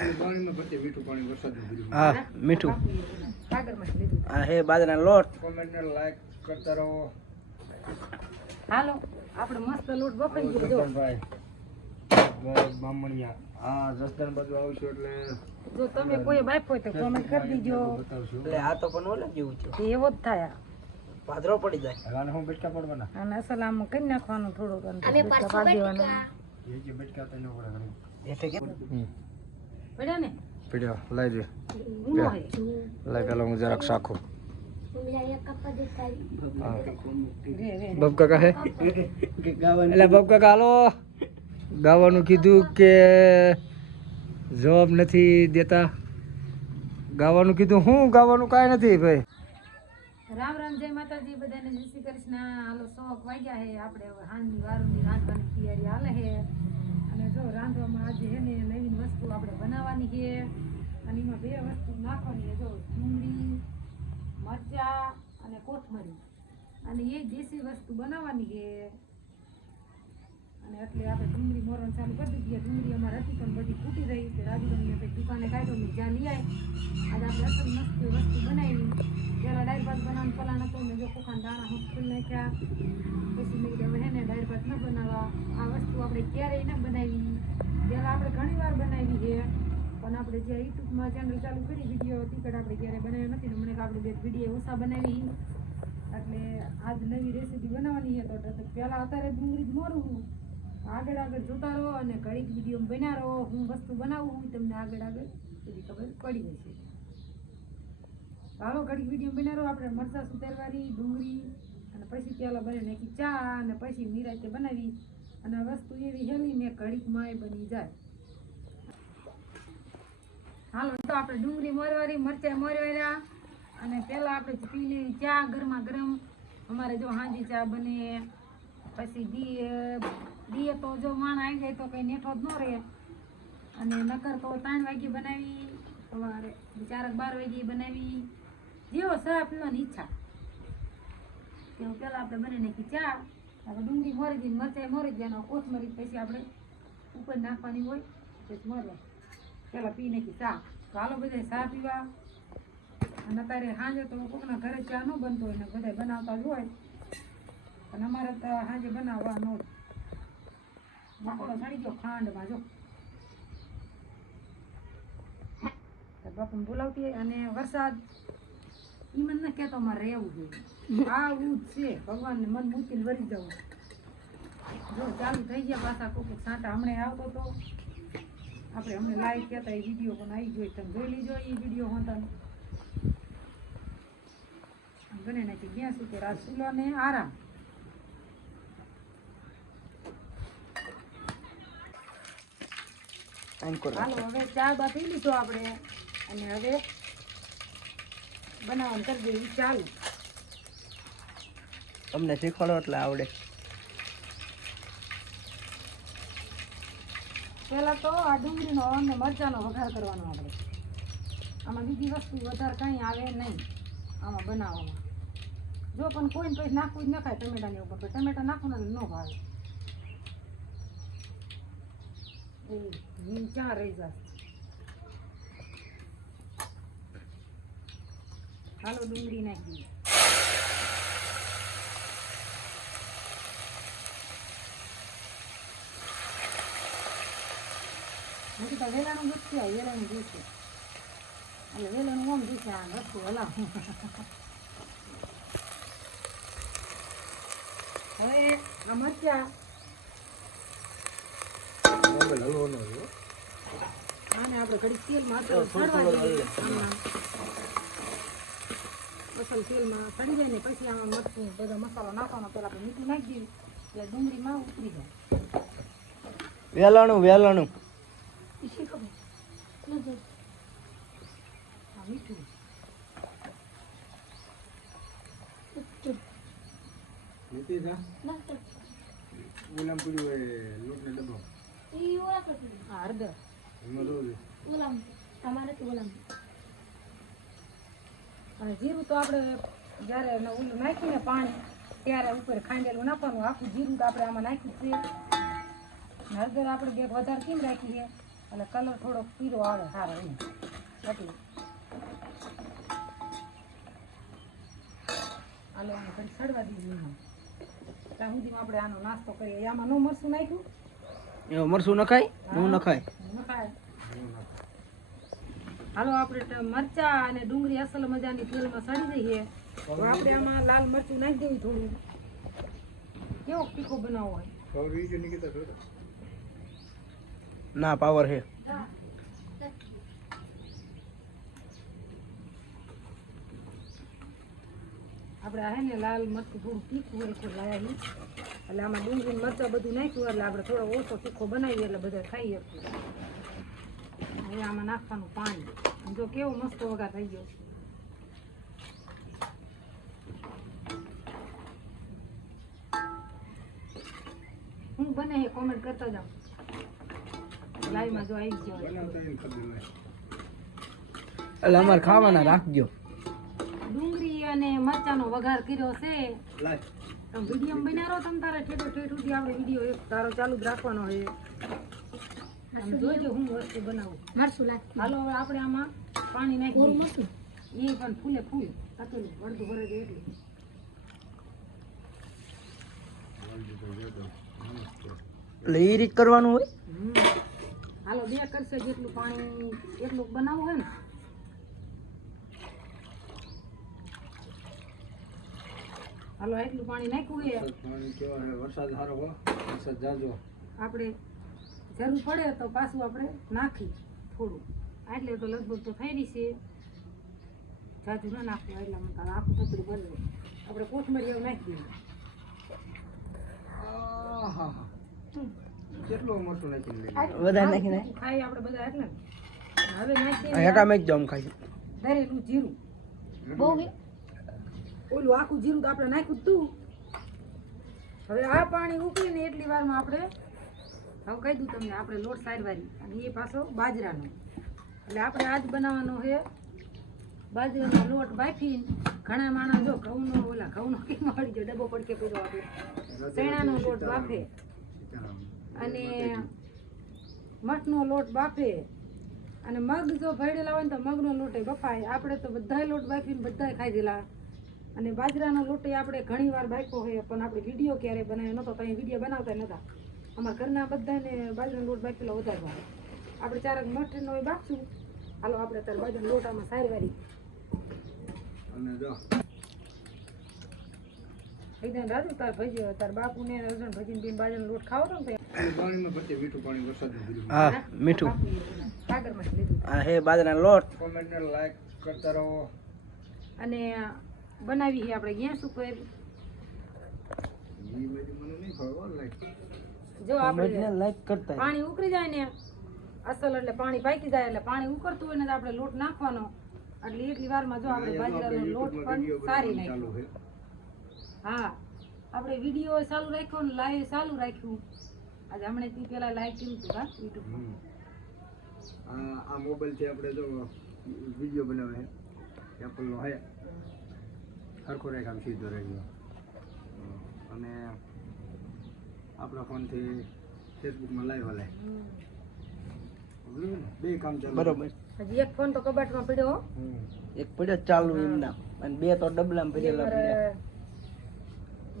પાણીમાં મીઠું પાણી વરસાદનું ભર્યું. હા મીઠું. કાગળમાં લીધું આ હે બાજરાનો લોટ. કોમેન્ટને લાઈક કરતા રહો. હાલો આપણે મસ્ત લોટ બફાઈ ગયો જો બામણિયા. હા રસ્તાની બાજુ આવશું એટલે જો તમે કોઈ બાપ હોય તો કોમેન્ટ કરી દીજો. એટલે આ તો પણ ઓલા જેવું છે. એવો જ થાય પાદરો પડી જાય. આને હું બેટકા પડવાના? અને અસલ આમ કરી નાખવાનું થોડુંક. અને પછી પાડી એ જે બેટકા તો પડે એટલે કે? પડ્યા ને? પીડ્યો લાઈ દે. ઊનો પેલા હું જરાક શાખું. રે રે બબ કાકા હે? એટલે બબ હાલો. ગાવાનું કીધું કે જવાબ નથી દેતા. ગાવાનું કીધું હું ગાવાનું કાંઈ નથી ભાઈ. રામ રામ જય માતાજી. બધાને જય શ્રી કૃષ્ણ. હાલો શોખ વાગ્યા હે આપણે હવે હાંજની વારુની રાંધવાની તૈયારી હાલે હે જો રાંધવામાં આજે હે ને નવીન વસ્તુ આપણે બનાવવાની છે. અને એમાં બે વસ્તુ નાખવાની છે. જો ડુંગળી, મરચા અને કોથમરી. અને એ દેશી વસ્તુ બનાવવાની છે. અને એટલે આપણે ડુંગળી મોરણ ચાલુ કરી દીધી ડુંગળી અમારે હતી પણ બધી ફૂટી રહી તે રાજુભાઈને પછી દુકાને કાઢ્યો ને જ્યાં લઈ આવી આજે આપણે અસલ મસ્ત વસ્તુ બનાવી. પેલા ડાયર ભાત બનાવવાનું પલાણ હતો. મેં જો કોખાના દાણા હોસ્પિટલ નાખ્યા. પછી મેં હવે હે ને ડાયર ભાત ન બનાવવા. આ વસ્તુ આપણે ક્યારેય ન બનાવી. પહેલાં આપણે ઘણી વાર બનાવી છે, પણ આપણે જે યુટ્યુબમાં ચેનલ ચાલુ કરી વીડિયો ટિકટ આપણે ક્યારે બનાવ્યો નથી મને આપણે બે વીડિયો ઓછા બનાવી. એટલે આજ નવી રેસીપી બનાવવાની છે, તો પહેલાં અત્યારે ડુંગળી જ મોરું. આગળ આગળ જોતા રહો અને ઘડીક વીડિયો બન્યા રહો. હું વસ્તુ બનાવું, હું તમને આગળ આગળ બધી ખબર પડી જશે. ચાલો ઘડીક વીડિયો બન્યા રહો. આપણે મરચાં સુધારવાની, ડુંગળી, અને પછી પહેલાં બને નાખી ચા, અને પછી નિરાતે બનાવી. અને વસ્તુ એવી હેલી ને ઘડીકમાં બની જાય. હાલો, તો આપણે ડુંગળી મોરવારી, મરચાં મોરવાર્યા. અને પહેલાં આપણે પી લેવી ચા ગરમા ગરમ. અમારે જો હાંજી ચા બને, પછી દીએ દીએ તો જો માણ આવી જાય તો કંઈ નેઠો જ ન રહે. અને નકર તો ત્રણ વાગે બનાવી, સવારે ચારક બાર વાગે બનાવી. જેવો ચા પીવાની ઈચ્છા. તેવું પહેલાં આપણે બની નાખી ચા. આપણે ડુંગળી મરી દઈએ મરચાઈ મરી ગયા કોથમરી પછી આપણે ઉપર નાખવાની હોય પછી મરે પેલા પી નાખી ચા તો હાલો બધા ચા પીવા. અને અત્યારે સાંજે તો કોકના ઘરે ચા ન બનતો હોય ને બધા બનાવતા જ હોય. અને અમારે તો સાંજે બનાવવાનો જ મકોડો સડી ગયો ખાંડમાં, જો. બાપુને બોલાવતી અને વરસાદ એ મને કહેતો મારે રહેવું જોઈએ. આવું જ છે. ભગવાનને મન મૂકીને વળી જવું. જો ચાલુ થઈ ગયા પાછા કોક સાંટા હમણે આવતો તો આપણે હમણે લાઈવ કહેતા એ વીડિયો પણ આવી ગયો તમે જોઈ લીજો એ વીડિયો હોતા ગણે નાખી ગયા શું કે રાત સુલો ને આરામ. હાલો હવે ચા બા પી લીધો આપણે. અને હવે બનાવવાનું કરી દઈએ. ચાલુ. તમને શીખવાડો એટલે આવડે. પહેલાં તો આ ડુંગળીનો અને મરચાંનો વઘાર કરવાનો આપણે. આમાં બીજી વસ્તુ વધારે કંઈ આવે નહીં આમાં બનાવવામાં. જો પણ કોઈને પછી નાખવું જ ન ખાય ટમેટાની ઉપર ટમેટા ને ન ભાવે. એ ચા રહી જાય? હાલો ડુંગળી નાખી નથી તો વેલાનું દૂધ છે વેલાનું દૂધ છે. એટલે વેલાનું ઓમ દૂધ છે? આ રસ્તું હલાવ. હવે આ મરચા. આને આપણે ઘડી તેલમાં અસલ તેલમાં પડી જાય ને પછી આમાં મરચું બધો મસાલો નાખવાનો પહેલાં આપણે મીઠું નાખી દઈએ એટલે ડુંગળીમાં ઉતરી જાય. વેલાણું વેલાણું. ઈ શી ખબર આ મીઠું નીતિશ હા? ગુલામ પડ્યું હોય લોટને ડબ્બો આ હળદર એમાં જોવું છે. અને જીરું તો આપણે જ્યારે ન- ઓલું નાખીને પાણી ત્યારે ઉપર ખાંડેલું નાખવાનું આખું જીરું તો આપણે આમાં નાખ્યું છે હળદર આપણે બે વધારે કેમ રાખી છે એટલે કલર થોડોક પીરો આવે સારો એમ. એટલે હાલો આને ઘડી સડવા દીધું એમાં. ત્યાં સુધીમાં આપણે આનો નાસ્તો કરીએ. આમાં નો મરસું નાખ્યું? મરસું નખાય? હું. નખાય? નખાય. હાલો આપણે મરચા અને ડુંગળી અસલ મજાની તેલમાં સડી જઈએ તો આપણે આમાં લાલ મરચું નાખી દેવું થોડું. કેવો તીખો બનાવવો હોય? ના પાવર છે. આપણે હે ને લાલ મરચું થોડું તીખું હોય છે લાયા. એટલે આમાં ડુંગળી મરચાં બધું નાખ્યું એટલે આપણે થોડો ઓછો તીખો બનાવીએ એટલે બધા ખાઈ હવે આમાં નાખવાનું પાણી. જો કેવો મસ્ત વગા થઈ ગયો. હું બને કોમેન્ટ કરતા જાઓ લાઈવમાં જો આવી ગયો એટલે. અમારે ખાવાના રાખજો. ડુંગળી અને મરચાંનો વઘાર કર્યો છે. તમે વીડિયો બનાવો તમ તારે ઠેઠો ઠેઠ સુધી આપણે વીડિયો એક તારો ચાલુ જ રાખવાનો છે તમે જોજો હું વસ્તુ બનાવું. મરસું હાલો હવે આપણે આમાં પાણી નાખી દઈએ. એ પણ ફૂલે ફૂલ. તકેલું ભરે એટલું. એટલે એ રીત કરવાનું હોય. હાલો બે કરશે જેટલું પાણી એટલું બનાવવું હોય ને. હાલો એટલું પાણી નાખ્યું છે. વરસાદ સારો હો વરસાદ જાજો. આપણે જરૂર પડે તો પાછું આપણે નાખી થોડું. એટલે તો લગભગ તો થઈ રહી છે. જાજુ ના નાખવું એટલા માટે આખું ટુકડી બને આપણે કોથમરી નાખી દઈએ આહાહા. કેટલું ખાઈ આપણે બધા એટલે હવે નાખી આ મેં જ ખાઈ દરેલું જીરું. બહુ ઓલું આખું જીરું તો આપણે નાખ્યું તું. હવે આ પાણી ઉકળીને એટલી વારમાં આપણે હવે કહી દઉં તમને આપણે લોટ સારવારી અને એ પાછો બાજરાનો. એટલે આપણે આજ બનાવવાનો છે બાજરાનો લોટ બાફીને ઘણા માણસ જો ઘઉંનો ઓલા ઘઉંનો કેમ મળી જો ડબ્બો પડકે પૂરો આપણે. ચણાનો લોટ બાફે. અને મઠનો લોટ બાફે. અને મગ જો ભરેલા હોય ને તો મગનો લોટે બફાય. આપણે તો બધાય લોટ બાફીને બધાય ખાઈ દેલા. અને બાજરાનો લોટ આપણે ઘણી વાર બાફ્યો હોય પણ આપણે વીડિયો ક્યારે બનાવ્યો નહોતો તો વીડિયો બનાવતા નહોતા અમારા ઘરના બધાને બાજરાનો લોટ બાફેલો વધારે ભાવે આપણે ચારક મઠનો બાફશું. હાલો આપણે અત્યારે બાજરાનો લોટ આમાં સારવારી. અને જો. એકદમ રાજુ તાર ભજી તાર બાપુને રસણ ભજીને બેન બાજરાનો લોટ ખાવો તો ને પાણીમાં ભરતી મીઠું પાણી વરસાદનું પીધું હા મીઠું. કાગળમાંથી લીધું. આ હે બાજરાનો લોટ. કોમેન્ટને લાઈક કરતા રહો. અને બનાવી છે આપણે ગેસ ઉપર. ઈ બધી મને નહીં ખબર હો, like. જો આપણે લાઈક કરતા પાણી ઉકળી જાય ને અસલ એટલે પાણી પાકી જાય એટલે પાણી ઉકળતું હોય ને તો આપણે લોટ નાખવાનો. એટલે એટલી વારમાં જો આપણે બાજરાનો લોટ પણ સારી નાખ્યો હા આપણે વીડિયો ચાલુ રાખ્યો ને લાઈવ ચાલુ રાખ્યું. આજે હમણાં થી પેલા લાઈવ કેમ હતું હા યુટ્યુબમાં. આ મોબાઈલ મોબાઈલથી આપણે જો વીડિયો બનાવે છે. એપલનો હે સરખો રેખ આમ સીધો રહી અને આપણા ફોનથી ફેસબુકમાં લાઈવ હલે. બે કામ ચાલુ. બરોબર. હજી એક ફોન તો કબાટમાં પડ્યો એક પડ્યો ચાલુ એમના. અને બે તો ડબલામાં પડેલા પડ્યા.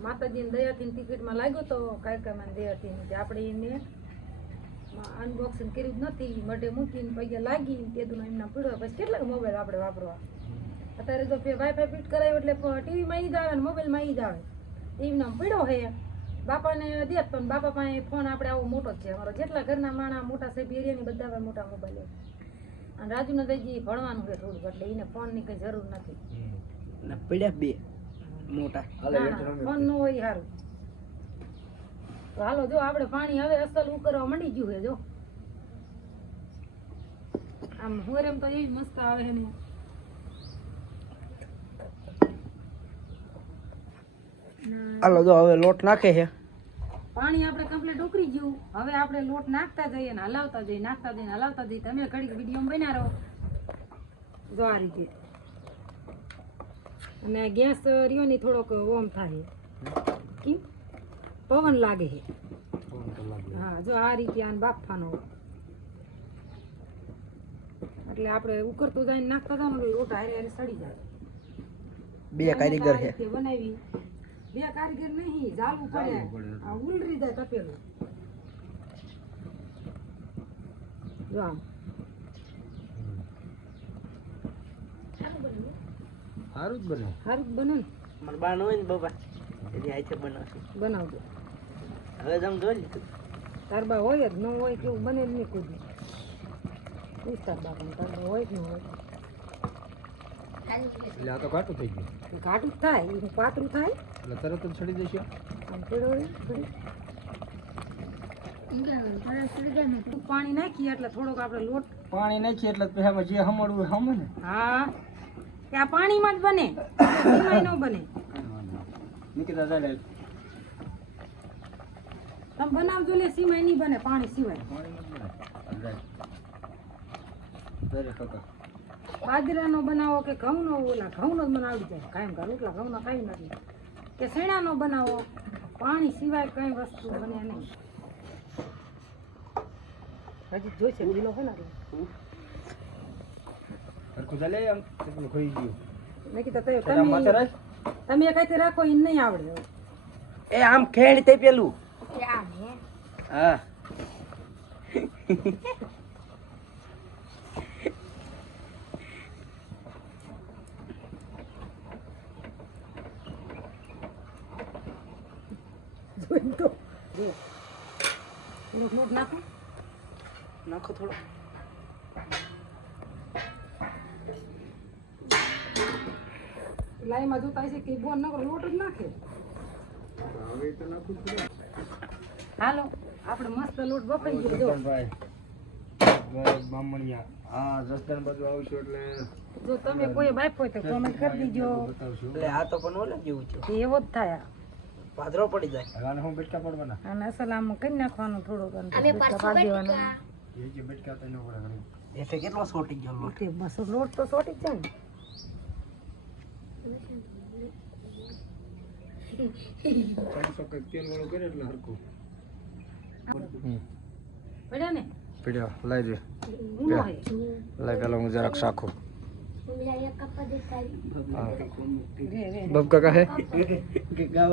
માતાજીની દયાથી ટિકિટમાં લાગ્યો તો કાયકામાં દયાથી ને આપણે એને અનબોક્સિંગ કર્યું જ નથી મઢે મૂકીને પૈસા લાગી તે દુનો એમના પીડવા પછી કેટલાક મોબાઈલ આપણે વાપરવા. અત્યારે તો વાઈફાઈ ફિટ કરાવ્યું એટલે ટીવીમાં ઈ જ આવે ને મોબાઈલમાં ઈ જ આવે. ટીવીના પીડો હે. બાપાને દેત પણ બાપા પાસે ફોન આપણે આવો મોટો જ છે અમારો. જેટલા ઘરના માણા, મોટા સાહેબ, એરિયાની બધા મોટા મોબાઈલ અને રાજુને તો ભણવાનું છે થોડુંક, એટલે એને ફોનની કંઈ જરૂર નથી. ને બે. મોટા. ફોન નો હોય સારું તો હાલો જો આપણે પાણી હવે અસલ ઉકળવા મંડી ગયું હે જો. આમ હોરેમ તો એવી મસ્ત આવે છે હાલો જો હવે લોટ નાખે છે. પાણી આપણે કમ્પ્લીટ ઉકરી ગયું. હવે આપણે લોટ નાખતા જઈએ ને હલાવતા જઈએ નાખતા જઈએ હલાવતા જઈએ. તમે ઘડીક વીડિયો બન્યા રહો. જો આ રીતે. અને ગેસ રહ્યો ને થોડોક ઓમ થાય. કેમ? પવન લાગે છે. ફોન તો લાગે. હા જો આ રીતે આને બાફવાનો એટલે આપણે ઉકરતું જાય નાખતા હતા ને રોટ હારે હારે સડી જાય. બે કારીગર છે. બનાવી. બે કારીગર નહીં જાળવું પડે. આ ઉલરી જાય તપેલું. જો આમ સારું જ બને. સારું જ બને ને. મારા બા ન હોય ને બાબા એની હાથે બનાવશું. બનાવજો. હવે તમે જોઈ લીધું. તાર બા હોય જ ન હોય કેવું બને જ નહીં કોઈ. પૂછ તાર બાપાને તાર બા હોય જ ન હોય. એટલે આ તો ઘાટું થઈ ગયું. ઘાટું જ થાય એનું પાતળું થાય. એટલે તરત જ છડી જશે. આમ. પાણી નાખીએ એટલે થોડોક આપણે લોટ પાણી નાખીએ એટલે પછી જે હમણવું હોય હમે ને હા. કે આ પાણીમાં જ બને. સિવાય ન બને. નિકિતા ચાલે. તમે બનાવજો લે સિવાય નહીં બને પાણી સિવાય. બાજરાનો બનાવો કે ઘઉંનો ઓલા ઘઉંનો જ બનાવી જાય કાયમ ઘર રોટલા ઘઉંનો કાંઈ નથી. કે શેણાનો બનાવો પાણી સિવાય કઈ વસ્તુ બને નહીં. હજી જોઈશે લીલો હોય ને. સરખું ચાલે આમ કેટલું ખોઈ ગયું. મેં કીધું તો તમે રાખ. તમે એ કઈથી રાખો એ નહીં આવડે એ આમ ખેડ તે પેલું. હા. તો. લોટ લોટ નાખો. નાખો થોડો. લાઈમાં જોતા છે કે બોન નકરો લોટ જ નાખે. હવે તો નાખું જ પડે. હાલો આપણે મસ્ત લોટ બફાઈ ગયો જો. બામણિયા હા રસ્તાની બાજુ આવશું એટલે જો તમે કોઈ હોય તો કોમેન્ટ કરી દીજો. એટલે આ તો પણ ઓલા જેવું છે. એવો જ થાય આ. પાદરો પડી જાય. હવે હું બેટકા પડવાના? અને અસલ આમ કરી નાખવાનું થોડુંક અને પછી બેટકા એ જે બેટકા તો પડે ઘણી. એટલે કેટલો સોટી ગયો લોટ? બસો લોટ તો સોટી જ જાય ને કંઈક તેલ વાળું કરે એટલે હરખું. પડ્યા ને? પીડ્યો લઈ દે. લઈ પેલા હું જરાક શાખું. રે રે હે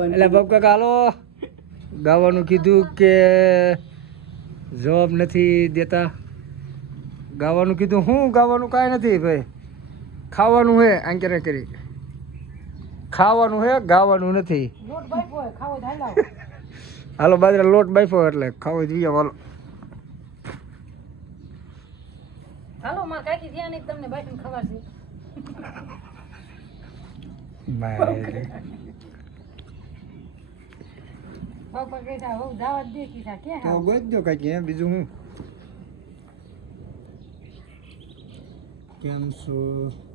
એટલે બબ કાકા ગાવાનું કીધું કે જવાબ નથી દેતા. ગાવાનું કીધું હું ગાવાનું કાંઈ નથી ભાઈ. ખાવાનું હે આંકેરે કરી. ખાવાનું હે ગાવાનું નથી. હાલ. બાજરા લોટ બાફો એટલે ખાવો જોઈએ હાલો. હાલો માર કાકી તમને ખબર છે. દાવત દે કીધા કે તો બીજું હું? કેમ છો